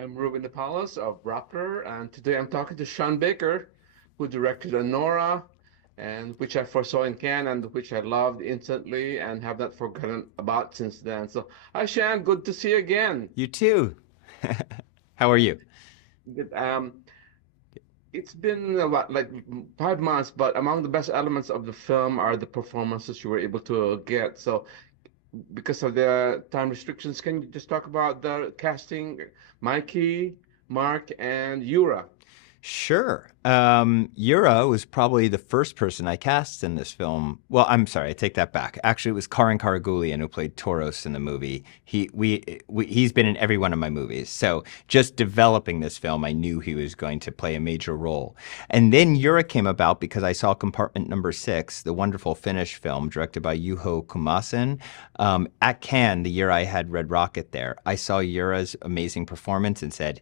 I'm Ruben Nepales of Rappler, and today I'm talking to Sean Baker, who directed Anora, and which I foresaw in Cannes and which I loved instantly and have not forgotten about since then. So, hi, Sean, good to see you again. You too. How are you? Good, it's been about like 5 months, but among the best elements of the film are the performances you were able to get. So, because of the time restrictions, can you just talk about the casting, Mikey, Mark, and Yura? Sure. Yura was probably the first person I cast in this film. Well, I'm sorry, I take that back. Actually, it was Karan Karagulian who played Toros in the movie. He's been in every one of my movies. So just developing this film, I knew he was going to play a major role. And then Yura came about because I saw Compartment Number Six, the wonderful Finnish film directed by Juho Kumasen, at Cannes the year I had Red Rocket there. I saw Yura's amazing performance and said,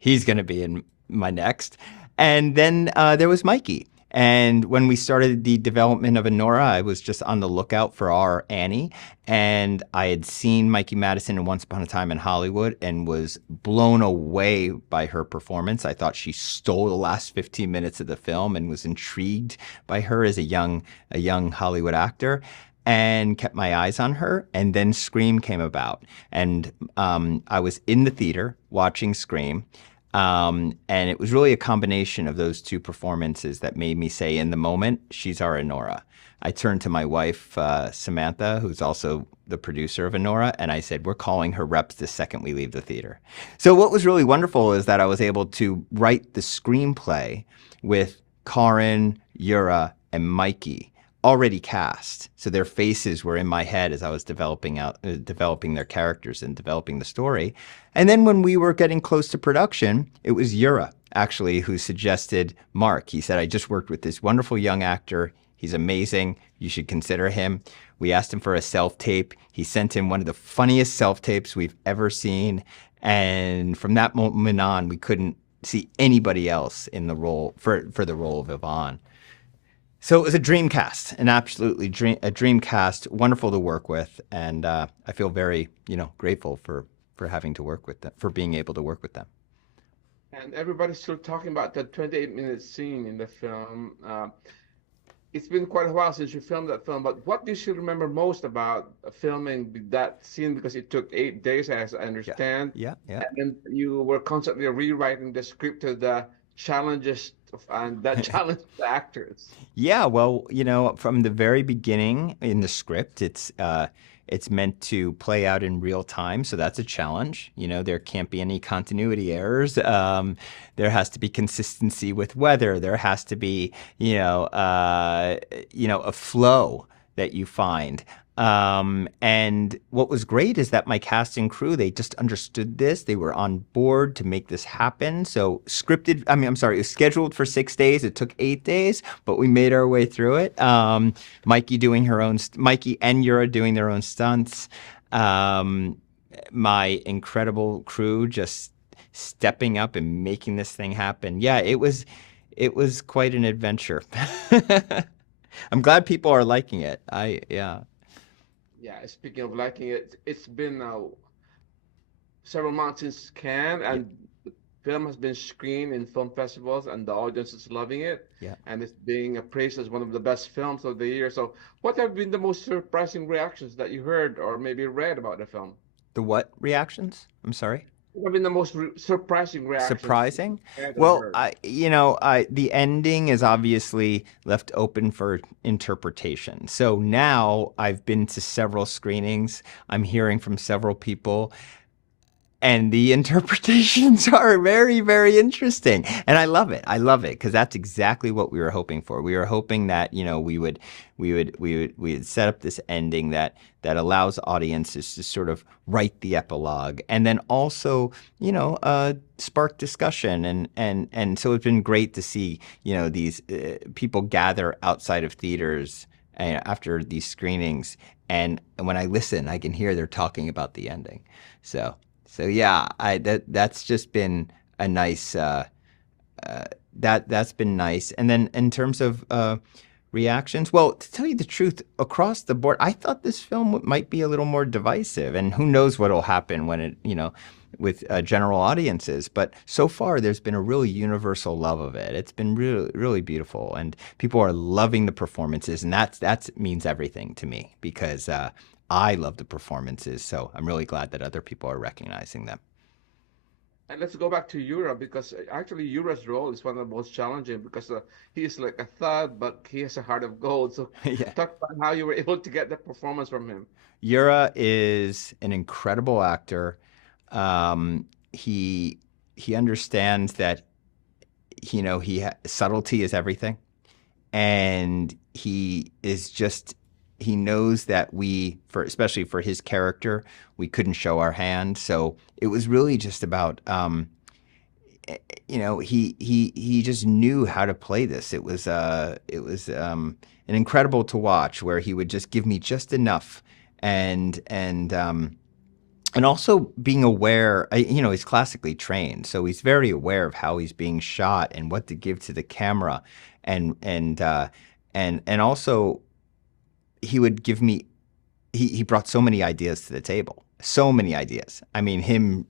he's going to be in my next. And then there was Mikey. And when we started the development of Anora, I was just on the lookout for our Annie. And I had seen Mikey Madison in Once Upon a Time in Hollywood and was blown away by her performance. I thought she stole the last 15 minutes of the film and was intrigued by her as a young Hollywood actor and kept my eyes on her. And then Scream came about. And I was in the theater watching Scream. And it was really a combination of those two performances that made me say, in the moment, she's our Anora. I turned to my wife, Samantha, who's also the producer of Anora, and I said, we're calling her reps the second we leave the theater. So what was really wonderful is that I was able to write the screenplay with Karin, Yura, and Mikey already cast. So their faces were in my head as I was developing their characters and developing the story. And then when we were getting close to production, it was Yura actually who suggested Mark. He said, I just worked with this wonderful young actor. He's amazing. You should consider him. We asked him for a self-tape. He sent in one of the funniest self-tapes we've ever seen. And from that moment on, we couldn't see anybody else in the role for the role of Yvonne. So it was a dream cast, an absolutely dream cast, wonderful to work with, and I feel very, grateful for having to work with them, for being able to work with them. And everybody's still talking about the 28-minute scene in the film. It's been quite a while since you filmed that film, but what do you still remember most about filming that scene? Because it took 8 days, as I Yeah, understand, yeah, yeah. and then you were constantly rewriting the script to the challenges and that challenged the actors. Yeah, well, from the very beginning in the script, it's meant to play out in real time, so that's a challenge. There can't be any continuity errors. There has to be consistency with weather. There has to be, a flow that you find. And what was great is that my cast and crew, they just understood this. They were on board to make this happen. So I'm sorry, it was scheduled for 6 days. It took 8 days, but we made our way through it. Mikey and Yura doing their own stunts. My incredible crew just stepping up and making this thing happen. Yeah, it was quite an adventure. I'm glad people are liking it. Yeah. Yeah, speaking of liking it, it's been several months since Cannes, Yeah. and the film has been screened in film festivals, and the audience is loving it, Yeah. and it's being appraised as one of the best films of the year. So, what have been the most surprising reactions that you heard or maybe read about the film? The what reactions? I'm sorry. What have been the most surprising reactions that Surprising? you read or Well, heard? the ending is obviously left open for interpretation. So now I've been to several screenings. I'm hearing from several people, and the interpretations are very, very interesting, and I love it because that's exactly what we were hoping for. We were hoping that we would set up this ending that allows audiences to sort of write the epilogue, and then also spark discussion, and so it's been great to see these people gather outside of theaters after these screenings, and when I listen, I can hear they're talking about the ending. So so yeah, that's just been a nice uh, that's been nice. And then in terms of reactions, well, to tell you the truth, across the board, I thought this film might be a little more divisive, and who knows what'll happen with general audiences. But so far, there's been a real universal love of it. It's been really, really beautiful, and people are loving the performances, and that means everything to me because I love the performances. So I'm really glad that other people are recognizing them. And let's go back to Yura because actually Yura's role is one of the most challenging because he is like a thug, but he has a heart of gold. So Yeah. talk about how you were able to get that performance from him. Yura is an incredible actor. Um, he he understands that subtlety is everything, and he knows that for especially for his character, we couldn't show our hand. So it was really just about he just knew how to play this. It was an incredible to watch where he would just give me just enough and and um and also being aware, he's classically trained, so he's very aware of how he's being shot and what to give to the camera, and also he would give me. He brought so many ideas to the table, so many ideas. I mean, him,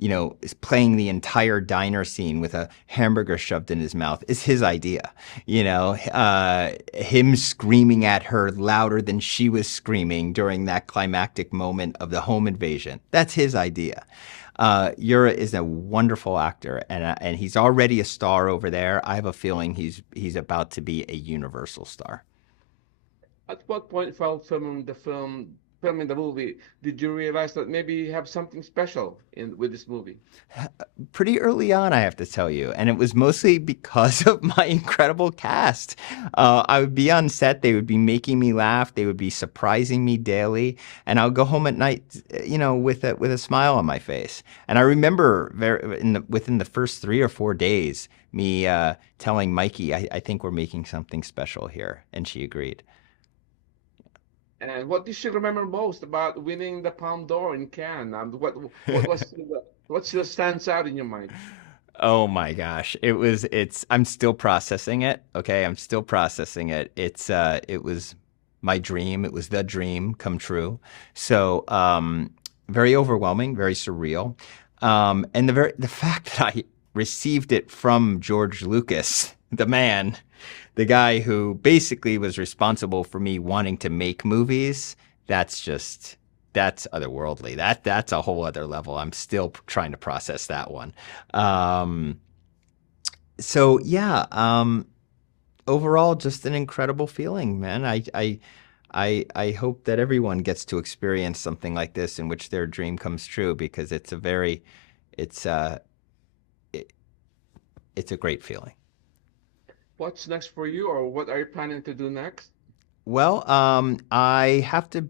is playing the entire diner scene with a hamburger shoved in his mouth is his idea. Him screaming at her louder than she was screaming during that climactic moment of the home invasion. That's his idea. Yura is a wonderful actor, and he's already a star over there. I have a feeling he's about to be a universal star. At what point while filming the movie, did you realize that maybe you have something special in with this movie? Pretty early on, I have to tell you. And it was mostly because of my incredible cast. I would be on set, they would be making me laugh, they would be surprising me daily, and I would go home at night, with a smile on my face. And I remember within the first 3 or 4 days, me telling Mikey, I think we're making something special here, and she agreed. And what did you remember most about winning the Palme d'Or in Cannes? What still stands out in your mind? Oh my gosh. I'm still processing it. Okay. I'm still processing it. It was my dream. It was the dream come true. So, very overwhelming, very surreal. And the fact that I received it from George Lucas, the man, the guy who basically was responsible for me wanting to make movies, that's otherworldly. That's a whole other level. I'm still trying to process that one. Um, so yeah, overall, just an incredible feeling, man. I hope that everyone gets to experience something like this in which their dream comes true because it's it, it's a great feeling. What's next for you, or what are you planning to do next? Well, I have to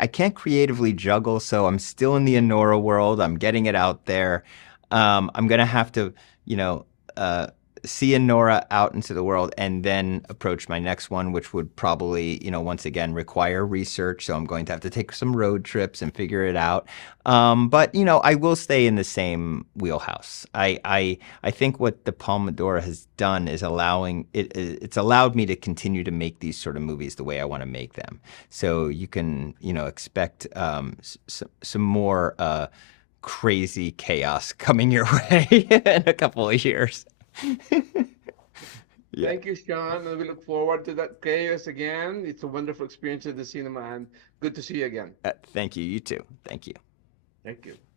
I can't creatively juggle, so I'm still in the Anora world. I'm getting it out there. I'm gonna have to, you know, uh, see Anora out into the world and then approach my next one, which would probably, once again require research. So I'm going to have to take some road trips and figure it out. But I will stay in the same wheelhouse. I think what the Palme d'Or has done is it's allowed me to continue to make these sort of movies the way I want to make them. So you can, expect some more crazy chaos coming your way in a couple of years. Yeah. Thank you, Sean, and we look forward to that chaos again. It's a wonderful experience at the cinema, and good to see you again. Thank you. You too. Thank you. Thank you.